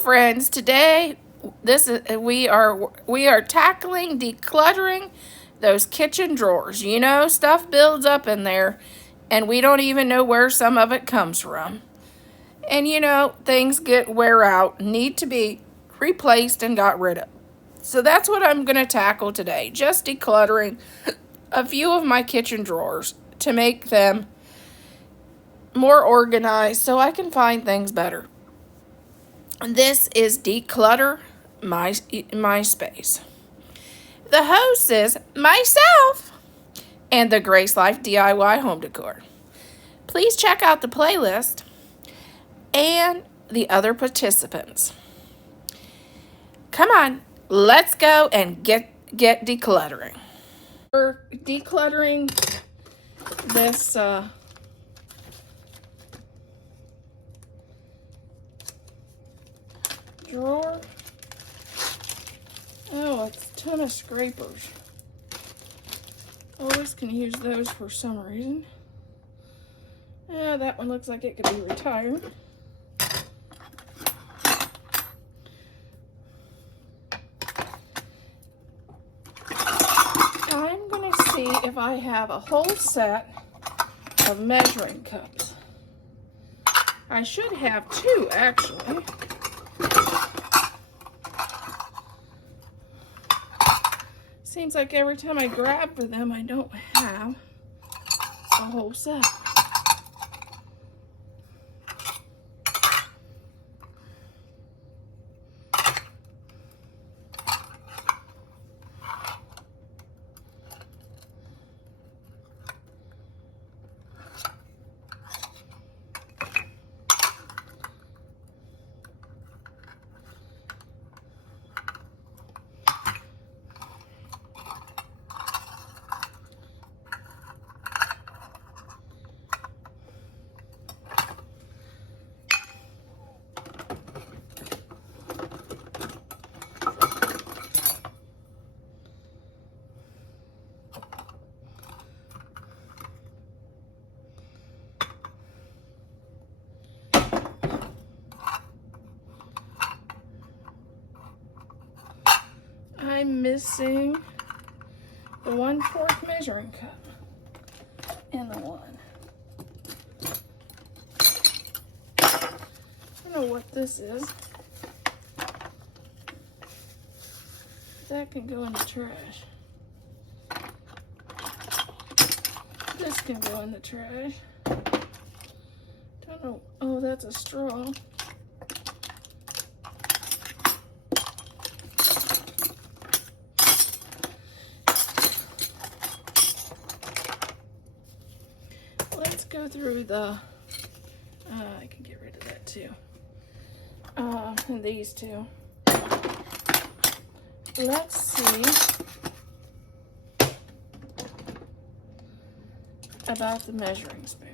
friends, today we are tackling decluttering those kitchen drawers. You know, stuff builds up in there and we don't even know where some of it comes from. And you know, things get wear out, need to be replaced and got rid of. So that's what I'm going to tackle today, just decluttering a few of my kitchen drawers to make them more organized so I can find things better. This is Declutter my space. The host is myself and the Grace Life DIY Home Decor. Please check out the playlist and the other participants. Come on, let's go and get decluttering. We're decluttering this drawer. Oh, it's a ton of scrapers. Always can use those for some reason. Yeah, that one looks like it could be retired. I'm going to see if I have a whole set of measuring cups. I should have two, actually. Seems like every time I grab for them, I don't have a whole set. I'm missing the 1/4 measuring cup and the one. I don't know what this is. That can go in the trash. This can go in the trash. Don't know. Oh, that's a straw. Let's go through the, I can get rid of that too. And these two. Let's see about the measuring spoons.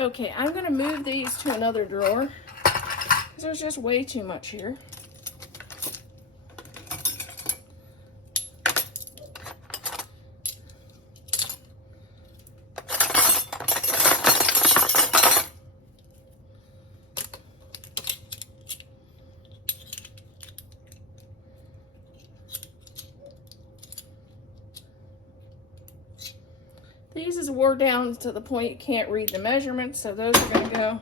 Okay, I'm going to move these to another drawer because there's just way too much here. These is wore down to the point you can't read the measurements, so those are going to go.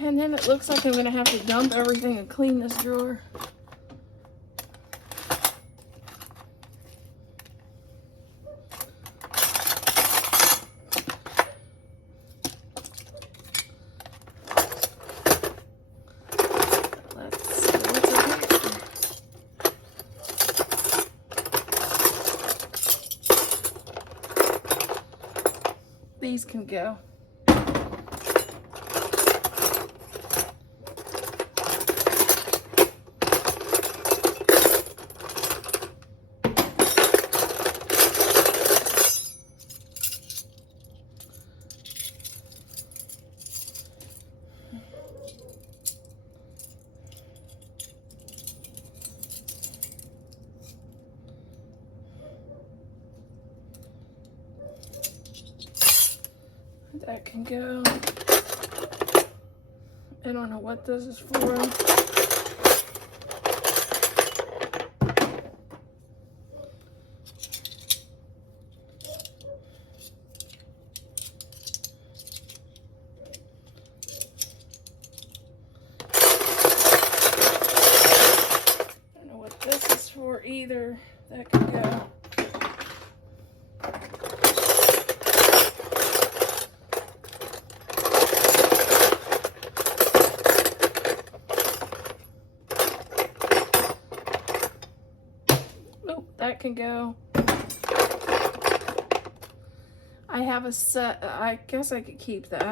And then it looks like I'm gonna have to dump everything and clean this drawer. These can go. That can go. I don't know what this is for. I don't know what this is for either. That can go. That can go. I have a set. I guess I could keep that. I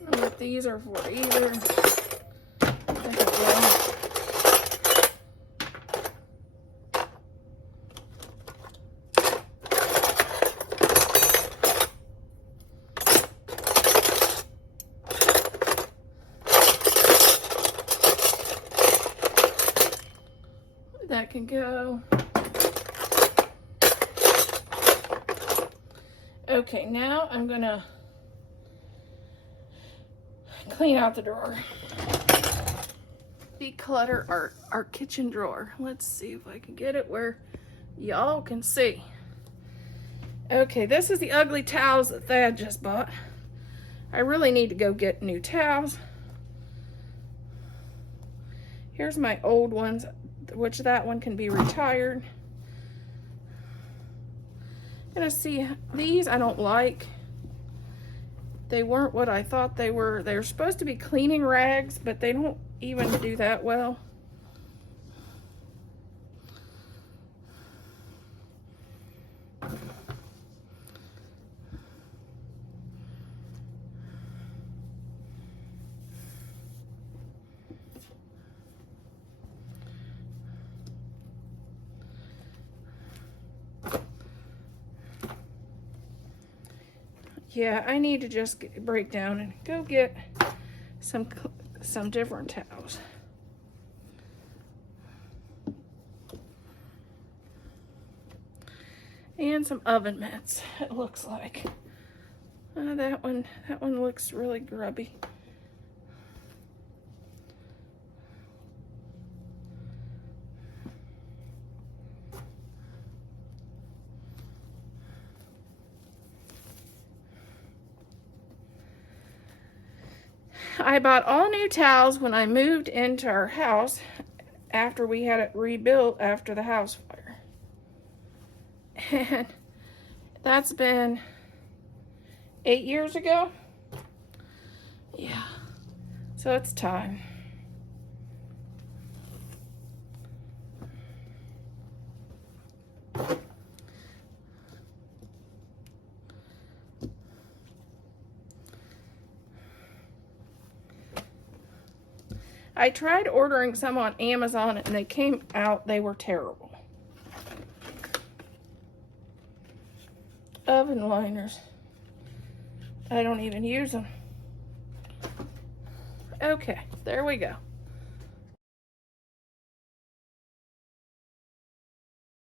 don't know what these are for either. That can go. That can go. Okay, now I'm gonna clean out the drawer. Declutter our kitchen drawer. Let's see if I can get it where y'all can see. Okay, this is the ugly towels that Thad just bought. I really need to go get new towels. Here's my old ones, which that one can be retired. Gonna see, these I don't like. They weren't what I thought they were. They're supposed to be cleaning rags, but they don't even do that well. Yeah, I need to just break down and go get some different towels. And some oven mitts, it looks like. That one looks really grubby. I bought all new towels when I moved into our house after we had it rebuilt after the house fire. And that's been 8 years ago. Yeah, so it's time. I tried ordering some on Amazon and they came out, they were terrible. Oven liners. I don't even use them. Okay, there we go.